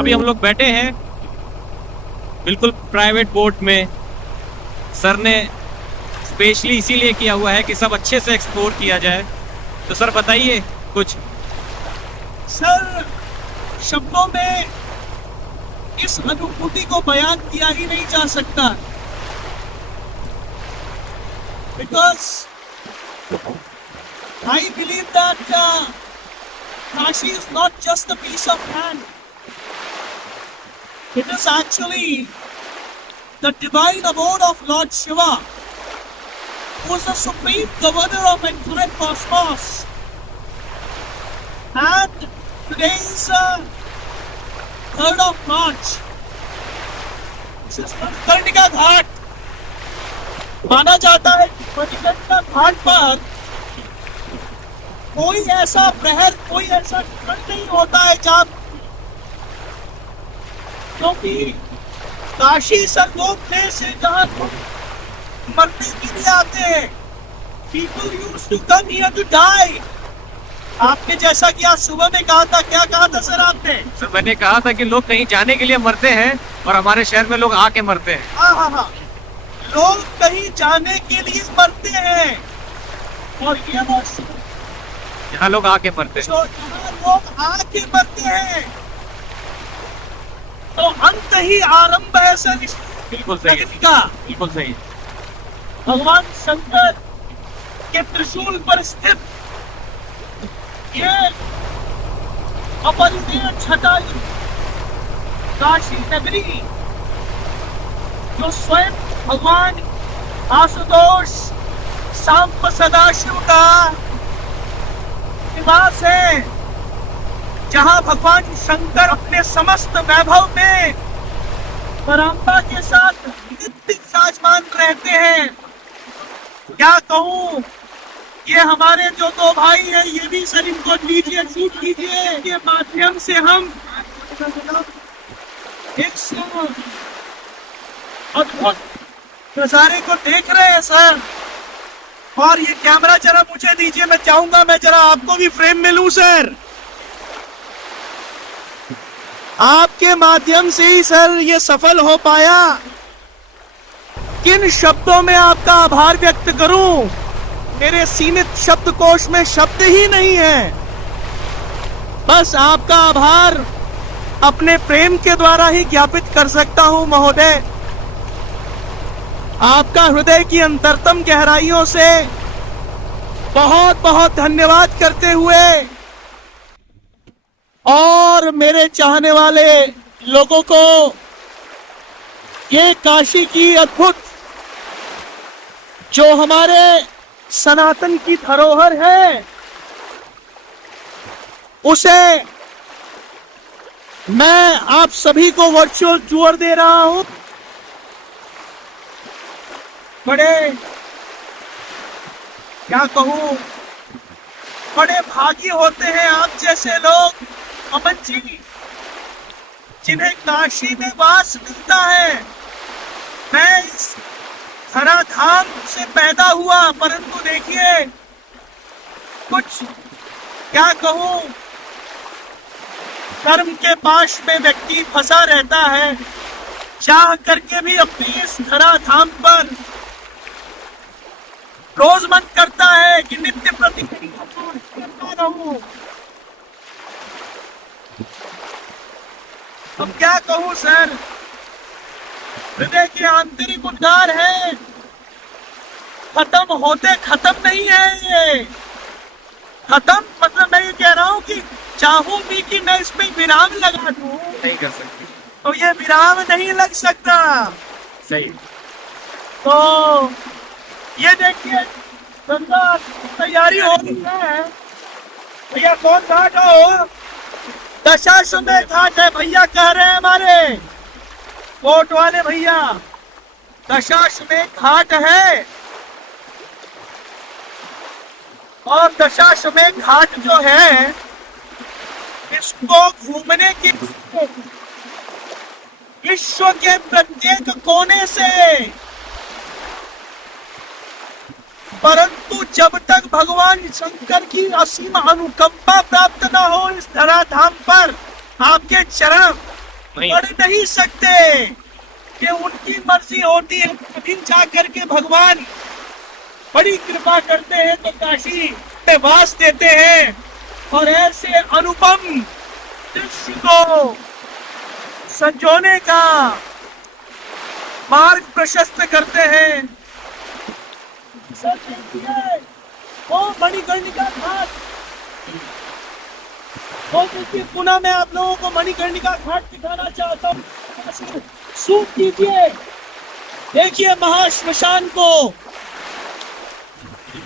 अभी हम लोग बैठे हैं बिल्कुल प्राइवेट बोट में। सर ने स्पेशली इसीलिए किया हुआ है कि सब अच्छे से एक्सप्लोर किया जाए। तो सर बताइए कुछ। सर, शब्दों में इस अनुभूति को बयान किया ही नहीं जा सकता, because I believe that Kashi is not just a piece of land, it is actually the divine abode of lord Shiva, who is the supreme governor of entire cosmos. And today is 3rd of March. This is Manikarnika Ghat. माना जाता है कि मणिकर्णिका घाट पर कोई ऐसा प्रहर, कोई ऐसा क्षण नहीं होता है जब, क्योंकि काशी सरलोक में से जहाँ मरने के लिए आते हैं, people used to come here to die. आपने जैसा कि आज सुबह में कहा था, क्या कहा था सर आपने? सर मैंने कहा था कि लोग कहीं जाने के लिए मरते हैं और हमारे शहर में लोग आके मरते हैं। हाँ, लोग कहीं जाने के लिए मरते हैं और ये वो यहाँ लोग आके मरते हैं। जहाँ लोग आके मरते हैं तो अंत ही आरंभ है सर इस बिल्कुल सही है, का। बिल्कुल सही है। भगवान शंकर के त्रिशूल पर स्थित ये अपरिमेय छटा काशी नगरी, जो स्वयं भगवान आशुतोष सांप सदाशिव का निवास है, जहां भगवान शंकर अपने समस्त वैभव में परांबा के साथ नित्य विराजमान रहते हैं। क्या कहूँ, ये हमारे जो दो भाई हैं, ये भी सर इनको लीजिए, शूट कीजिए, के माध्यम से हम इस अद्भुत नजारे को देख रहे हैं सर। और ये कैमरा जरा मुझे दीजिए, मैं चाहूंगा मैं जरा आपको भी फ्रेम में लूं सर। आपके माध्यम से ही सर ये सफल हो पाया। किन शब्दों में आपका आभार व्यक्त करूं? मेरे सीमित शब्दकोश में शब्द ही नहीं है। बस आपका आभार अपने प्रेम के द्वारा ही ज्ञापित कर सकता हूं महोदय। आपका हृदय की अंतरतम गहराइयों से बहुत बहुत धन्यवाद करते हुए और मेरे चाहने वाले लोगों को ये काशी की अद्भुत, जो हमारे सनातन की धरोहर है, उसे मैं आप सभी को वर्चुअल टूर दे रहा हूं। बड़े, क्या कहूं, बड़े भागी होते हैं आप जैसे लोग अमन जी, जिन्हें काशी में वास मिलता है। मैं इस धराधाम से पैदा हुआ, परंतु देखिए कुछ, क्या कहूं, कर्म के पाश में व्यक्ति फंसा रहता है, चाह करके भी अपनी इस धराधाम पर रोज मन करता है कि नित्य प्रतिक्रिया करता रहूं। अब क्या कहूं सर, हृदय के आंतरिक उद्गार है, खत्म होते खत्म नहीं है ये। खत्म मतलब मैं ये कह रहा हूँ कि चाहूं भी कि मैं इसमें विराम लगा दूं, नहीं कर सकती, तो ये विराम नहीं लग सकता। सही। तो ये देखिए गंगा तैयारी हो रही है। भैया कौन घाट हो? दशाश्वमेध घाट है भैया, कह रहे हैं हमारे कोट वाले भैया। दशाश्वमेध घाट है और दशाश्वमेध घाट जो है, इसको घूमने की विश्व के प्रत्येक कोने से, परंतु जब तक भगवान शंकर की असीम अनुकंपा प्राप्त न हो इस धराधाम पर, आपके चरण नहीं। पढ़ नहीं सकते। ये उनकी मर्जी होती है। अभी जाकर के भगवान बड़ी कृपा करते हैं तो काशी में वास देते हैं और ऐसे अनुपम दृश्य को संजोने का मार्ग प्रशस्त करते हैं। सर देखिए, वो मणिकर्णिका घाट, वो देखिए पुनः मैं आप लोगों को मणिकर्णिका घाट दिखाना चाहता हूँ। सूट कीजिए, देखिए महाश्मशान को।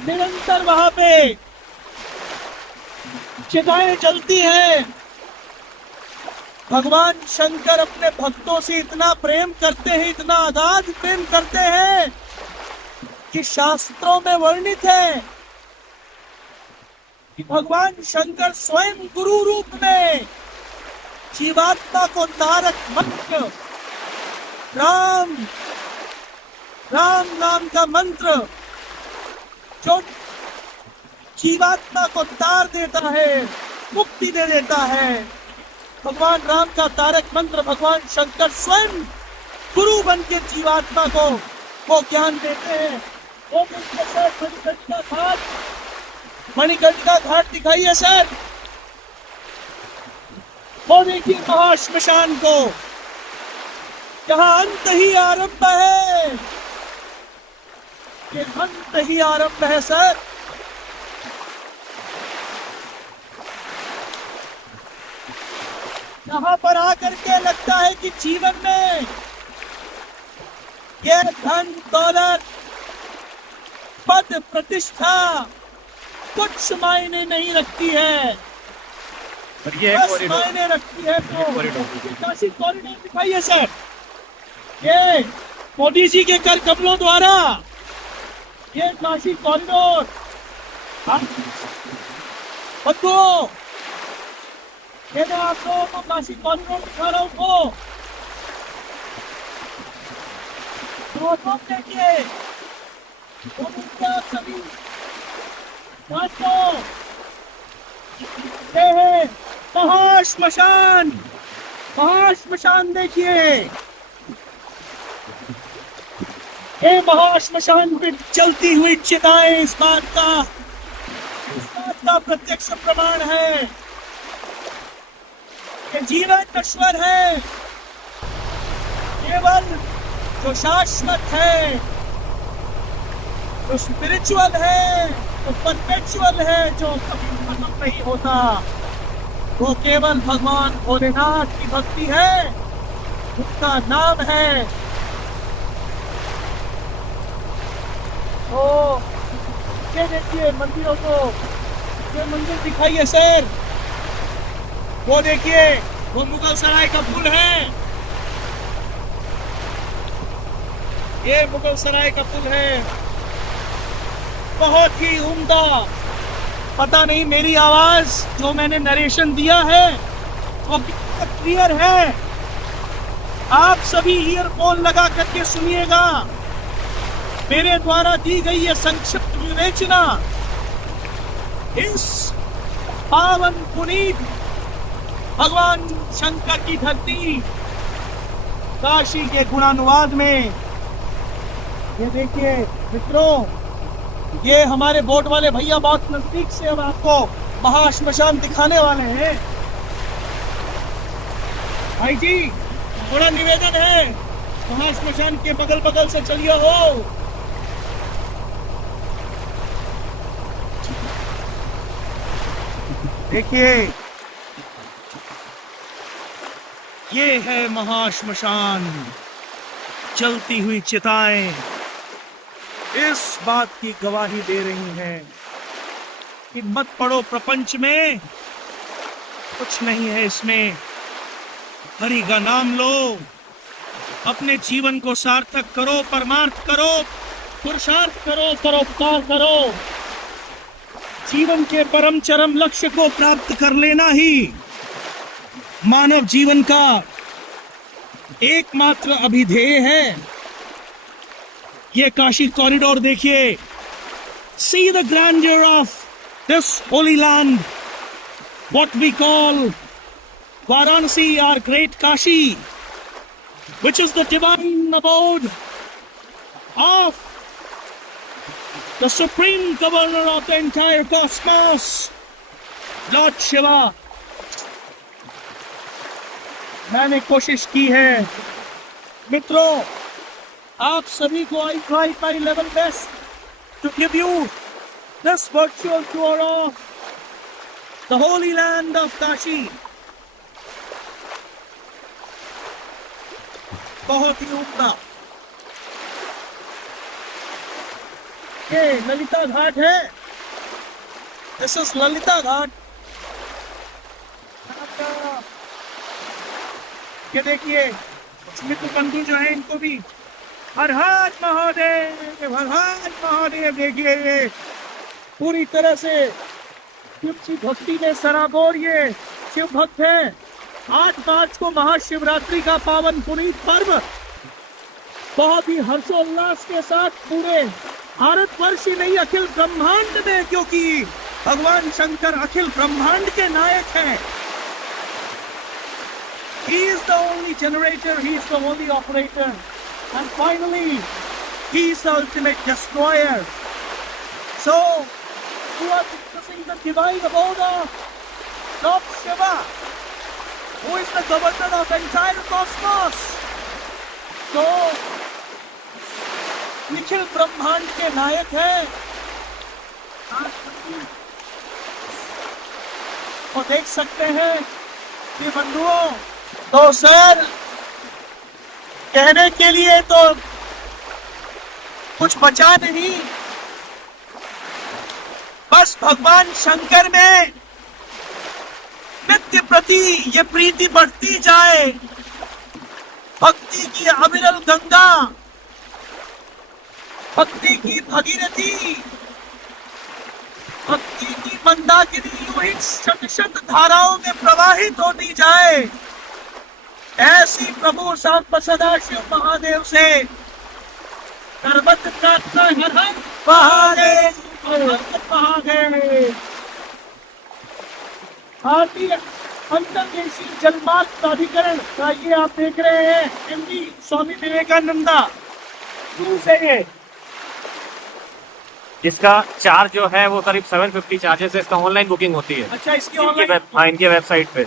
निरंतर वहां पे चिताएं जलती हैं। भगवान शंकर अपने भक्तों से इतना प्रेम करते हैं, इतना अगाध प्रेम करते हैं कि शास्त्रों में वर्णित है कि भगवान शंकर स्वयं गुरु रूप में जीवात्मा को तारक मंत्र राम राम नाम का मंत्र जो जीवात्मा को तार देता है, मुक्ति दे देता है, भगवान राम का तारक मंत्र भगवान शंकर स्वयं गुरु बन के जीवात्मा को वो ज्ञान देते हैं। वो मणिकर्णिका घाट, मणिकर्णिका घाट दिखाइए सर। वो देखिए महाश्मशान को, जहां अंत ही आरंभ है। ये अंत ही आरंभ है सर। यहाँ पर आकर के लगता है कि जीवन में ये धन दौलत पद प्रतिष्ठा कुछ मायने नहीं रखती है। बस मायने रखती है तो काशी कॉरिडोर दिखाइए सर। ये मोदी जी के कर कमलों द्वारा ये काशी कॉरिडोर बंधुओं, ये मैं आप लोगों को काशी कॉरिडोर दिखा रहा हूँ। तो देखिए आप सभी ये है महाश्मशान। महाश्मशान देखिए, ये महाश्मशान पे चलती हुई चिताएं इस बात का प्रत्यक्ष प्रमाण है कि जीवन नश्वर है, केवल जो शाश्वत है, जो स्पिरिचुअल है, जो परपेचुअल है, जो कभी खत्म नहीं होता, वो केवल भगवान भोलेनाथ की भक्ति है, उसका नाम है। तो ये देखिए मंदिरों को, ये मंदिर दिखाइए सर। वो देखिए वो मुगल सराय का पुल है, ये मुगल सराय का पुल है, बहुत ही उम्दा। पता नहीं मेरी आवाज जो मैंने नरेशन दिया है वो कितना क्लियर है। आप सभी ईयरफोन लगा करके सुनिएगा। मेरे द्वारा दी गई ये संक्षिप्त विवेचना इस पावन पुनीत भगवान शंकर की धरती काशी के गुणानुवाद में। ये देखिए मित्रों, ये हमारे बोट वाले भैया बहुत नजदीक से अब आपको महाश्मशान दिखाने वाले हैं। भाई जी थोड़ा निवेदन है, महाश्मशान के बगल बगल से चलिए हो। देखिए ये है महाश्मशान, चलती हुई चिताएं इस बात की गवाही दे रही हैं कि मत पड़ो प्रपंच में, कुछ नहीं है इसमें। हरि का नाम लो, अपने जीवन को सार्थक करो, परमार्थ करो, पुरुषार्थ करो, परोपकार करो। जीवन के परम चरम लक्ष्य को प्राप्त कर लेना ही मानव जीवन का एकमात्र अभिध्येय है। ये काशी कॉरिडोर देखिए, see the grandeur of this holy land, what we call Varanasi, our great Kashi, which is the divine abode of the supreme governor of the entire cosmos, Lord Shiva. मैंने कोशिश की है मित्रों, आप सभी को I try my level best to give you this virtual tour of the holy land of Kashi. बहुत ही उम्दा ये ललिता घाट है। दिस इज ललिता घाट। ये देखिए मित्र बंधु जो है इनको भी हर हर महादेव, हर हर महादेव। देखिए ये पूरी तरह से शिव की भक्ति में सराबोर ये शिव भक्त है। 8 मार्च को महाशिवरात्रि का पावन पुनीत पर्व बहुत ही हर्षोल्लास के साथ पूरे भारतवर्ष ही नहीं अखिल ब्रह्मांड में, क्योंकि भगवान शंकर अखिल ब्रह्मांड के नायक हैं। He is the only generator, he is the only operator, and finally he is the ultimate destroyer. So we are discussing the divine abode of Lord Shiva, who is the governor of entire cosmos. तो निखिल ब्रह्मांड के नायक है। तो देख सकते हैं कि बंधुओं, तो सर कहने के लिए तो कुछ बचा नहीं, बस भगवान शंकर में नित्य प्रति ये प्रीति बढ़ती जाए। भक्ति की अविरल गंगा, भक्ति की भगीरथी, भक्ति की मंदाकिनी यूं ही शत शत धाराओं में प्रवाहित होती जाए। ऐसी प्रभु सांब सदाशिव महादेव से सर्वत्र प्रार्थना। हर हर महादेव, हर हर महादेव। भारतीय अंतर्देशीय जलमार्ग प्राधिकरण का ये आप देख रहे हैं एमडी स्वामी विवेकानंदा क्रूज है ये, इसका चार्ज जो है वो करीब 750 चार्जेस है। इसका ऑनलाइन बुकिंग होती है। अच्छा, इसकी ऑनलाइन इनके वेबसाइट पे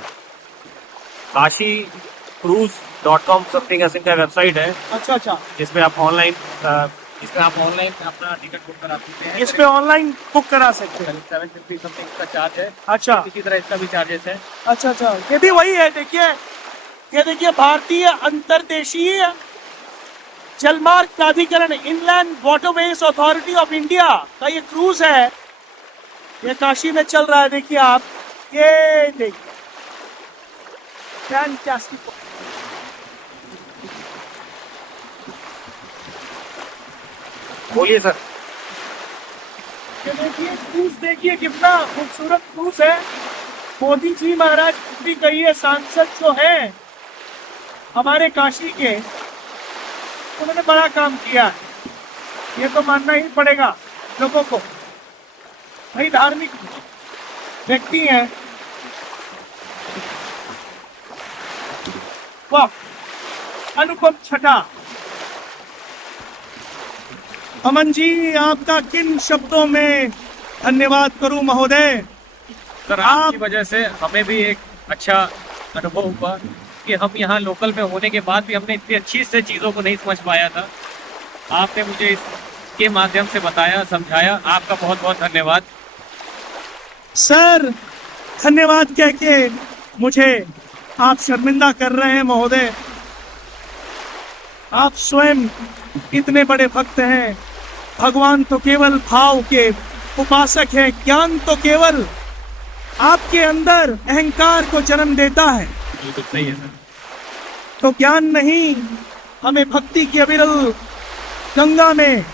kashi.cruise.com समथिंग ऐसे इनका वेबसाइट है। अच्छा, जिसमें आप ऑनलाइन अपना टिकट बुक करा सकते हैं। इसमें ऑनलाइन बुक करा सकते हैं। 750 समथिंग का चार्ज है। अच्छा, इसी तरह इसका भी चार्जेस है। अच्छा, ये भी वही है। देखिए ये देखिए, भारतीय अंतर्देशीय जलमार्ग प्राधिकरण, inland waterways authority of India का ये क्रूज है। ये काशी में चल रहा है। देखिए आप, ये देखिए फैंटास्टिक। बोलिए सर। ये देखिए क्रूज, देखिए कितना खूबसूरत क्रूज है। मोदी जी महाराज भी कहिए, सांसद जो है हमारे काशी के, उन्होंने बड़ा काम किया है। ये तो मानना ही पड़ेगा लोगों को। भाई धार्मिक व्यक्ति हैं। वाह, अनुपम छठा। अमन जी, आपका किन शब्दों में धन्यवाद करूं महोदय। सर आपकी वजह से हमें भी एक अच्छा अनुभव हुआ कि हम यहाँ लोकल में होने के बाद भी हमने इतनी अच्छी से चीज़ों को नहीं समझ पाया था। आपने मुझे इसके माध्यम से बताया, समझाया। आपका बहुत बहुत धन्यवाद सर। धन्यवाद कह के मुझे आप शर्मिंदा कर रहे हैं महोदय। आप स्वयं इतने बड़े भक्त हैं। भगवान तो केवल भाव के उपासक है। ज्ञान तो केवल आपके अंदर अहंकार को जन्म देता है। बिल्कुल सही है सर। तो ज्ञान नहीं, हमें भक्ति की अविरल गंगा में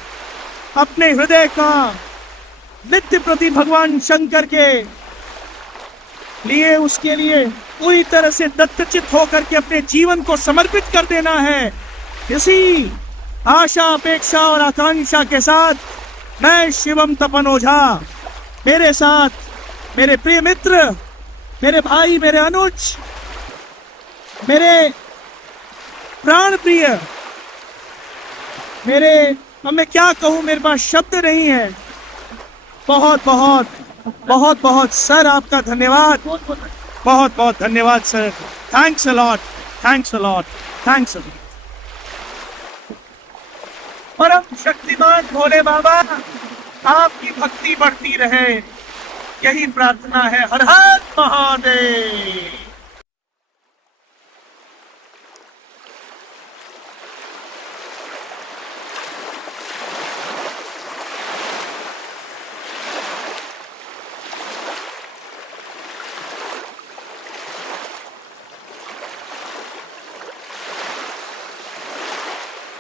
अपने हृदय का नित्य प्रति भगवान शंकर के लिए, उसके लिए पूरी तरह से दत्तचित होकर के अपने जीवन को समर्पित कर देना है। इसी आशा, अपेक्षा और आकांक्षा के साथ मैं शिवम तपन ओझा, मेरे साथ मेरे प्रिय मित्र, मेरे भाई, मेरे अनुज मेरे प्राण प्रिय, मेरे, अब मैं क्या कहूं, मेरे पास शब्द नहीं है। बहुत बहुत बहुत बहुत सर आपका धन्यवाद, बहुत बहुत धन्यवाद sir. Thanks a lot, thanks a lot, thanks a lot. परम शक्तिमान भोले बाबा, आपकी भक्ति बढ़ती रहे, यही प्रार्थना है। हर हर महादेव।